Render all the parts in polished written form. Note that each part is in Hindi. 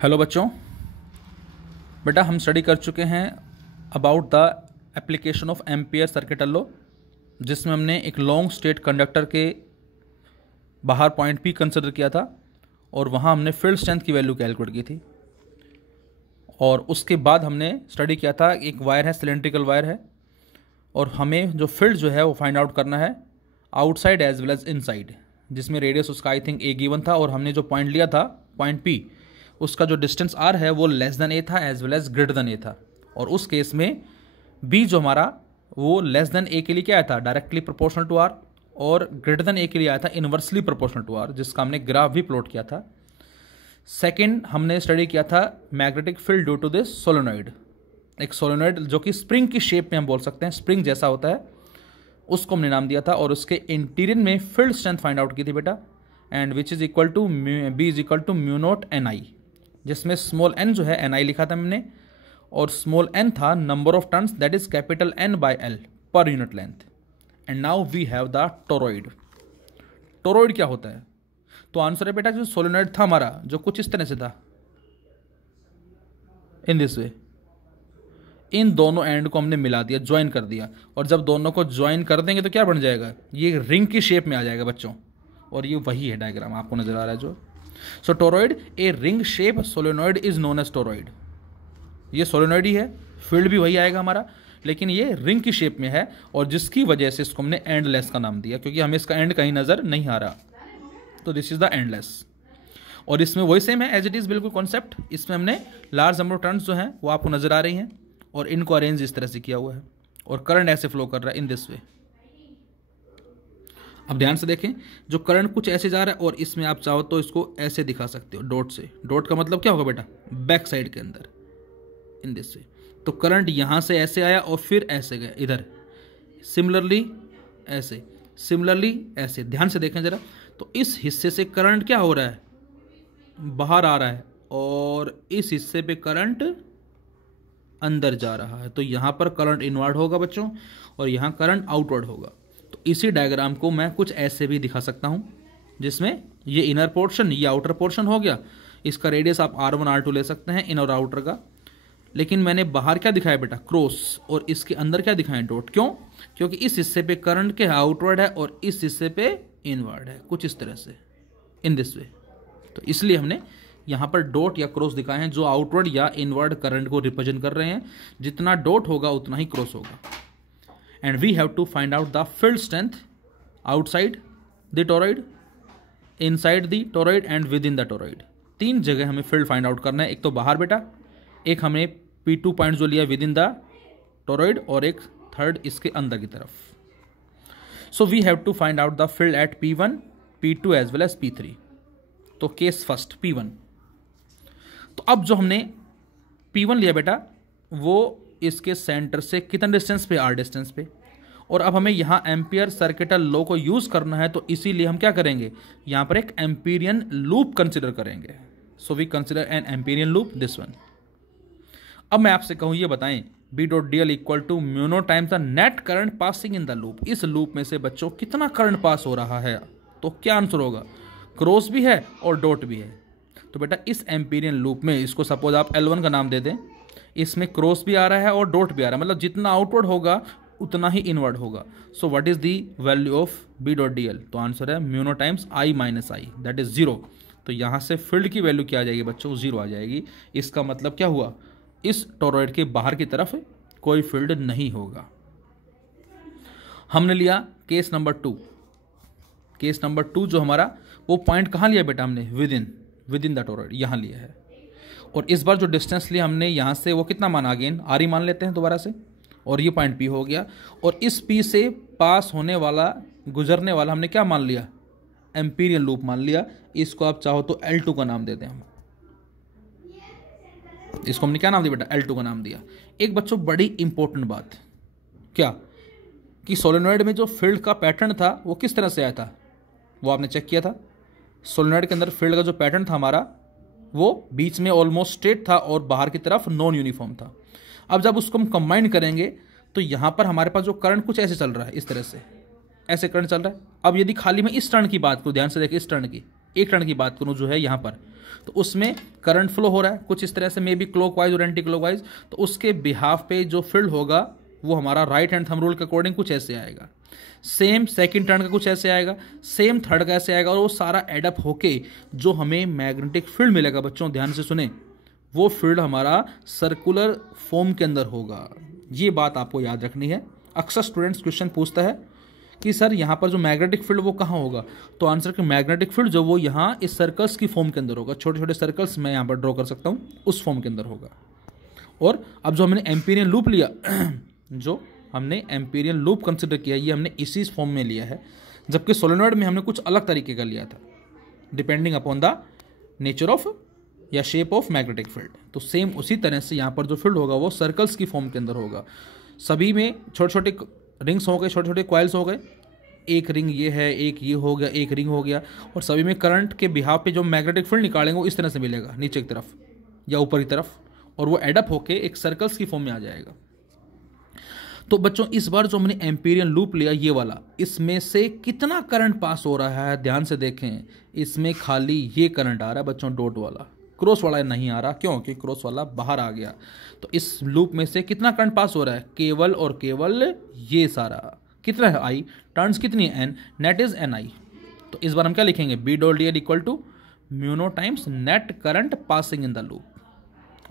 हेलो बच्चों, बेटा हम स्टडी कर चुके हैं about the application of ampere circuit law, जिसमें हमने एक लॉन्ग स्टेट कंडक्टर के बाहर पॉइंट पी कंसिडर किया था और वहाँ हमने फील्ड स्ट्रेंथ की वैल्यू कैलकुलेट की थी। और उसके बाद हमने स्टडी किया था एक वायर है, सिलेंड्रिकल वायर है, और हमें जो फील्ड जो है वो फाइंड आउट करना है outside as well as inside, जिसमें रेडियस उसका आई थिंक ए गिवन था। और हमने जो पॉइंट लिया था पॉइंट पी, उसका जो डिस्टेंस आर है वो लेस देन ए था as well as greater than a था। और उस केस में बी जो हमारा वो लेस देन ए के लिए क्या आया था, डायरेक्टली प्रोपोर्शनल टू आर, और ग्रेटर देन ए के लिए आया था इनवर्सली प्रोपोर्शनल टू आर, जिसका हमने ग्राफ भी प्लॉट किया था। सेकंड हमने स्टडी किया था magnetic field due to this solenoid, एक सोलेनॉइड जो कि स्प्रिंग की शेप में हम बोल सकते हैं, स्प्रिंग जैसा होता है, उसको हमने नाम दिया था। और उसके इंटीरियर में फील्ड स्ट्रेंथ फाइंड आउट की थी बेटा, and which is equal to B is equal to mu naught N I, जिसमें स्मॉल एन जो है एन आई लिखा था हमने, और स्मॉल एन था number of turns, that is capital N by L per unit length. And now we have the toroid. Toroid क्या होता है? तो आंसर है बेटा जो सोलेनॉइड था हमारा, जो कुछ इस तरह से था, इन दिस वे, इन दोनों एंड को हमने मिला दिया, ज्वाइन कर दिया, और जब दोनों को ज्वाइन कर देंगे तो क्या बन जाएगा, ये रिंग की शेप में आ जाएगा बच्चों। और ये वही है डायग्राम आपको नजर आ रहा है जो। So toroid a ring shape solenoid is known as toroid. ये सोलेनॉइड ही है, फील्ड भी वही आएगा हमारा, लेकिन ये रिंग की शेप में है, और जिसकी वजह से इसको हमने एंडलेस का नाम दिया, क्योंकि हमें इसका एंड कहीं नजर नहीं आ रहा, तो दिस इज द एंडलेस। और इसमें वही सेम है एज इट इज, बिल्कुल कॉन्सेप्ट। इसमें हमने लार्ज नंबर ऑफ टर्न्स जो हैं वो आपको नजर आ रही हैं, और इनको अरेंज इस तरह से किया हुआ है, और करंट ऐसे फ्लो कर रहा है इन दिस वे। अब ध्यान से देखें, जो करंट कुछ ऐसे जा रहा है, और इसमें आप चाहो तो इसको ऐसे दिखा सकते हो डॉट से। डॉट का मतलब क्या होगा बेटा, बैक साइड के अंदर, इन दिस वे। तो करंट यहां से ऐसे आया और फिर ऐसे गया इधर, सिमिलरली ऐसे, सिमिलरली ऐसे। ध्यान से देखें जरा, तो इस हिस्से से करंट क्या हो रहा है, बाहर आ रहा है, और इस हिस्से पे करंट अंदर जा रहा है। तो यहां पर करंट इनवर्ड होगा बच्चों, और यहां करंट आउटवर्ड होगा। तो इसी डायग्राम को मैं कुछ ऐसे भी दिखा सकता हूं, जिसमें ये इनर पोर्शन, ये आउटर पोर्शन हो गया, इसका रेडियस आप R1 R2 ले सकते हैं, इनर और आउटर का। लेकिन मैंने बाहर क्या दिखाया बेटा, क्रॉस, और इसके अंदर क्या दिखाया, डॉट। क्यों? क्योंकि इस हिस्से पे करंट के आउटवर्ड है और इस हिस्से पे इनवर्ड है, कुछ इस तरह से, इन दिस वे। तो इसलिए हमने यहाँ पर डॉट या क्रॉस दिखाए हैं, जो आउटवर्ड या इनवर्ड करंट को रिप्रेजेंट कर रहे हैं। जितना डॉट होगा उतना ही क्रॉस होगा। And we have to find out the field strength outside the toroid, inside the toroid and within the toroid. तीन जगह हमें फील्ड फाइंड आउट करना है, एक तो बाहर बेटा, एक हमने P2 पॉइंट जो लिया विद इन द टोरॉइड, और एक थर्ड इसके अंदर की तरफ। So we have to find out the field at P1, P2 as well as P3। तो केस फर्स्ट P1। तो अब जो हमने P1 लिया बेटा, वो इसके सेंटर से कितना डिस्टेंस पे, R डिस्टेंस पे। और अब हमें यहाँ एम्पियर सर्किटल लॉ को यूज करना है, तो इसीलिए हम क्या करेंगे, यहाँ पर एक एम्पीरियन लूप कंसिडर करेंगे। So we consider an Amperian loop, this one. अब मैं आपसे कहूँ, ये बताएं B dot DL equal to mu naught times the net current passing in the loop. इस लूप में से बच्चों कितना करंट पास हो रहा है, तो क्या आंसर होगा, क्रॉस भी है और डॉट भी है। तो बेटा इस एम्पीरियन लूप में, इसको सपोज आप L1 का नाम दे दें, इसमें क्रॉस भी आ रहा है और डॉट भी आ रहा है, मतलब जितना आउटवर्ड होगा उतना ही इनवर्ड होगा। So what is the value of B dot DL? तो आंसर है mu naught times I minus I, that is 0। तो यहाँ से फील्ड की वैल्यू क्या आ जाएगी बच्चों, 0 आ जाएगी। इसका मतलब क्या हुआ, इस टोरॉइड के बाहर की तरफ कोई फील्ड नहीं होगा। हमने लिया केस नंबर 2। केस नंबर 2 जो हमारा, वो पॉइंट कहाँ लिया बेटा हमने, विद इन द टोरॉइड, यहाँ लिया है। और इस बार जो डिस्टेंस लिया हमने यहाँ से, वो कितना माना, अगेन R ही मान लेते हैं दोबारा से, और ये पॉइंट P हो गया। और इस P से पास होने वाला, गुजरने वाला हमने क्या मान लिया, एम्पीरियन लूप मान लिया। इसको आप चाहो तो L2 का नाम दे दें हम, इसको हमने क्या नाम दिया बेटा, L2 का नाम दिया। एक बच्चों बड़ी इंपॉर्टेंट बात, क्या कि सोलेनॉइड में जो फील्ड का पैटर्न था वो किस तरह से आया था, वो आपने चेक किया था। सोलेनॉइड के अंदर फील्ड का जो पैटर्न था हमारा, वो बीच में ऑलमोस्ट स्ट्रेट था और बाहर की तरफ नॉन यूनिफॉर्म था। अब जब उसको हम कंबाइन करेंगे, तो यहाँ पर हमारे पास जो करंट कुछ ऐसे चल रहा है, इस तरह से ऐसे करंट चल रहा है। अब यदि खाली मैं इस टर्न की बात करूँ, ध्यान से देखिए, इस टर्न की, एक टर्न की बात करूँ जो है यहाँ पर, तो उसमें करंट फ्लो हो रहा है कुछ इस तरह से, मे बी क्लॉकवाइज और एंटी क्लॉकवाइज, तो उसके बिहाफ पे जो फील्ड होगा वो हमारा राइट हैंड थंब रूल के अकॉर्डिंग कुछ ऐसे आएगा। सेम सेकंड टर्न का कुछ ऐसे आएगा, सेम थर्ड का ऐसे आएगा, और वो सारा एडअप होके जो हमें मैग्नेटिक फील्ड मिलेगा, बच्चों ध्यान से सुने, वो फील्ड हमारा सर्कुलर फॉर्म के अंदर होगा। ये बात आपको याद रखनी है। अक्सर स्टूडेंट्स क्वेश्चन पूछता है कि सर यहाँ पर जो मैग्नेटिक फील्ड वो कहाँ होगा, तो आंसर कि मैग्नेटिक फील्ड जो वो यहाँ इस सर्कल्स की फॉर्म के अंदर होगा, छोटे छोटे सर्कल्स मैं यहाँ पर ड्रॉ कर सकता हूँ, उस फॉर्म के अंदर होगा। और अब जो हमने एम्पीरियन लूप लिया जो हमने एम्पीरियन लूप कंसिडर किया, ये हमने इसी फॉर्म में लिया है, जबकि सोलेनॉइड में हमने कुछ अलग तरीके का लिया था, depending upon the nature of या शेप ऑफ मैग्नेटिक फील्ड। तो सेम उसी तरह से यहाँ पर जो फील्ड होगा वो सर्कल्स की फॉर्म के अंदर होगा। सभी में छोटे छोटे रिंग्स हो गए, छोटे छोटे कॉइल्स हो गए, एक रिंग ये है, एक ये हो गया, एक रिंग हो गया, और सभी में करंट के बिहाफ पे जो मैग्नेटिक फील्ड निकालेंगे वो इस तरह से मिलेगा, नीचे की तरफ या ऊपर की तरफ, और वो एडअप होके एक सर्कल्स की फॉर्म में आ जाएगा। तो बच्चों इस बार जो हमने एम्पीरियन लूप लिया ये वाला, इसमें से कितना करंट पास हो रहा है ध्यान से देखें। इसमें खाली ये करंट आ रहा है बच्चों, डॉट वाला, क्रॉस वाला नहीं आ रहा, क्यों? क्योंकि क्रॉस वाला बाहर आ गया। तो इस लूप में से कितना करंट पास हो रहा है? केवल और केवल ये सारा। कितना है? आई। टर्न्स कितनी है? N. Net is N I. तो इस बार हम क्या लिखेंगे? B dot D L equal to mu naught times net current passing in the loop,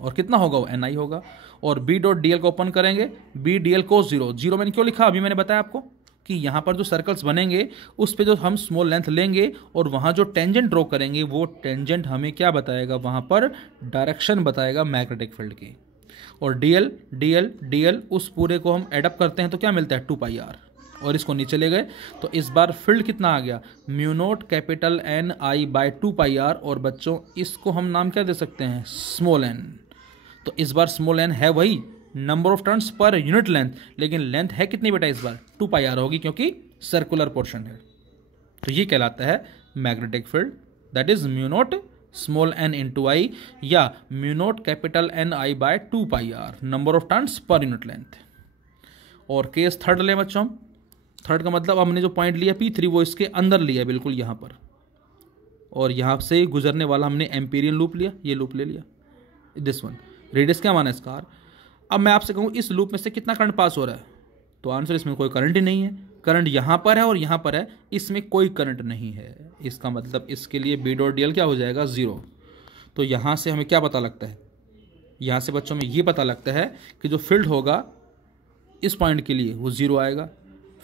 और कितना होगा? वो एन आई होगा। और बी डॉट डी एल को ओपन करेंगे, बी डी एल को जीरो। जीरो मैंने क्यों लिखा? अभी मैंने बताया आपको कि यहाँ पर जो सर्कल्स बनेंगे उस पे जो हम स्मॉल लेंथ लेंगे और वहाँ जो टेंजेंट ड्रॉ करेंगे वो टेंजेंट हमें क्या बताएगा? वहाँ पर डायरेक्शन बताएगा मैग्नेटिक फील्ड की। और D L D L D L उस पूरे को हम एडअप करते हैं तो क्या मिलता है? 2 पाई आर। और इसको नीचे ले गए तो इस बार फील्ड कितना आ गया? Mu naught capital N I by 2 pi r. और बच्चों इसको हम नाम क्या दे सकते हैं? Small N. तो इस बार स्मॉल एन है वही number of turns per unit length, लेकिन लेंथ है कितनी बेटा? इस बार 2 पाई आर होगी क्योंकि सर्कुलर पोर्शन है। तो ये कहलाता है magnetic field, that is mu naught small n into I या mu naught capital N I by 2 pi r, number of turns per unit length. और केस थर्ड लें बच्चों। थर्ड का मतलब हमने जो पॉइंट लिया P3 वो इसके अंदर लिया बिल्कुल यहाँ पर, और यहाँ से गुजरने वाला हमने एम्पीरियन लूप लिया, ये लूप ले लिया, दिस वन। रेडियस क्या माना इसका? अब मैं आपसे कहूँ इस लूप में से कितना करंट पास हो रहा है, तो आंसर इसमें कोई करंट ही नहीं है। करंट यहाँ पर है और यहाँ पर है, इसमें कोई करंट नहीं है। इसका मतलब इसके लिए बी डॉट डी एल क्या हो जाएगा? 0। तो यहाँ से हमें क्या पता लगता है? यहाँ से बच्चों में ये पता लगता है कि जो फील्ड होगा इस पॉइंट के लिए वो 0 आएगा,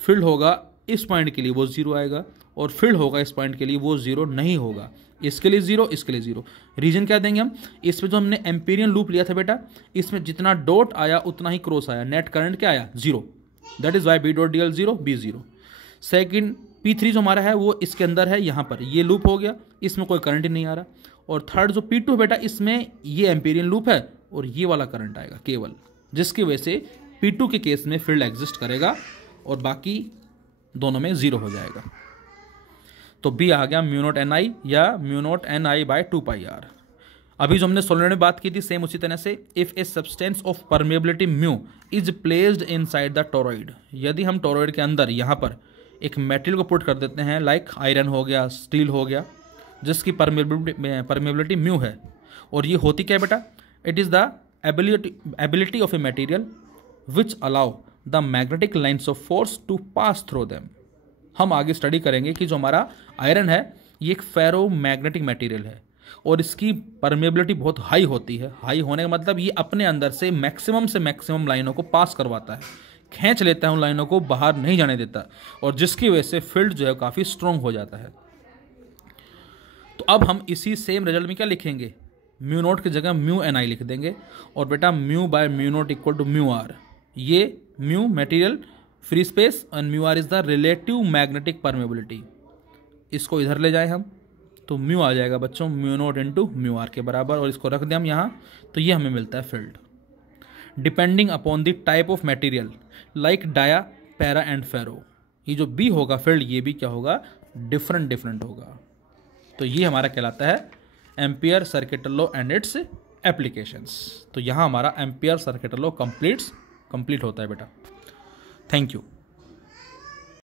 फील्ड होगा इस पॉइंट के लिए वो 0 आएगा, और फील्ड होगा इस पॉइंट के लिए वो 0 नहीं होगा। इसके लिए 0, इसके लिए 0। रीजन क्या देंगे हम? इस पे जो हमने एम्पीरियन लूप लिया था बेटा, इसमें जितना डॉट आया उतना ही क्रॉस आया, नेट करंट क्या आया? 0। That is why B dot D L 0, B 0। Second P3 जो हमारा है वो इसके अंदर है, यहाँ पर ये लूप हो गया, इसमें कोई करंट ही नहीं आ रहा। और थर्ड जो P2 बेटा, इसमें ये एम्पीरियन लूप है और ये वाला करंट आएगा केवल, जिसकी वजह से P2 के केस में फील्ड एग्जिस्ट करेगा और बाकी दोनों में 0 हो जाएगा। तो बी आ गया म्यू नॉट एन आई या mu naught N I by 2 pi r. अभी जो हमने सोलेनॉइड में बात की थी सेम उसी तरह से, if a substance of permeability mu is placed inside the toroid, यदि हम टोरॉइड के अंदर यहाँ पर एक मेटेरियल को पुट कर देते हैं, लाइक आयरन हो गया, स्टील हो गया, जिसकी परमेबिलिटी म्यू है, और ये होती क्या है बेटा? It is the ability of a material which allow the magnetic lines of force to pass through them. हम आगे स्टडी करेंगे कि जो हमारा आयरन है ये एक फेरो मैग्नेटिक मटेरियल है और इसकी परमेबिलिटी बहुत हाई होती है। हाई होने का मतलब ये अपने अंदर से मैक्सिमम लाइनों को पास करवाता है, खींच लेता है उन लाइनों को, बाहर नहीं जाने देता, और जिसकी वजह से फील्ड जो है काफ़ी स्ट्रॉन्ग हो जाता है। तो अब हम इसी सेम रिजल्ट में क्या लिखेंगे? म्यू नोट की जगह म्यू एन आई लिख देंगे, और बेटा mu by mu naught equal to mu r. ये म्यू मटेरियल फ्री स्पेस और mu r is the relative magnetic permeability. इसको इधर ले जाए हम तो म्यू आ जाएगा बच्चों mu naught into mu r के बराबर, और इसको रख दें हम यहाँ तो ये हमें मिलता है field depending upon the type of material like dia, para and ferro. ये जो बी होगा फील्ड, ये भी क्या होगा? डिफरेंट होगा। तो ये हमारा कहलाता है ampere circuit law and it's applications. तो यहाँ हमारा एम्पियर सर्किट लॉ कंप्लीट होता है बेटा। Thank you.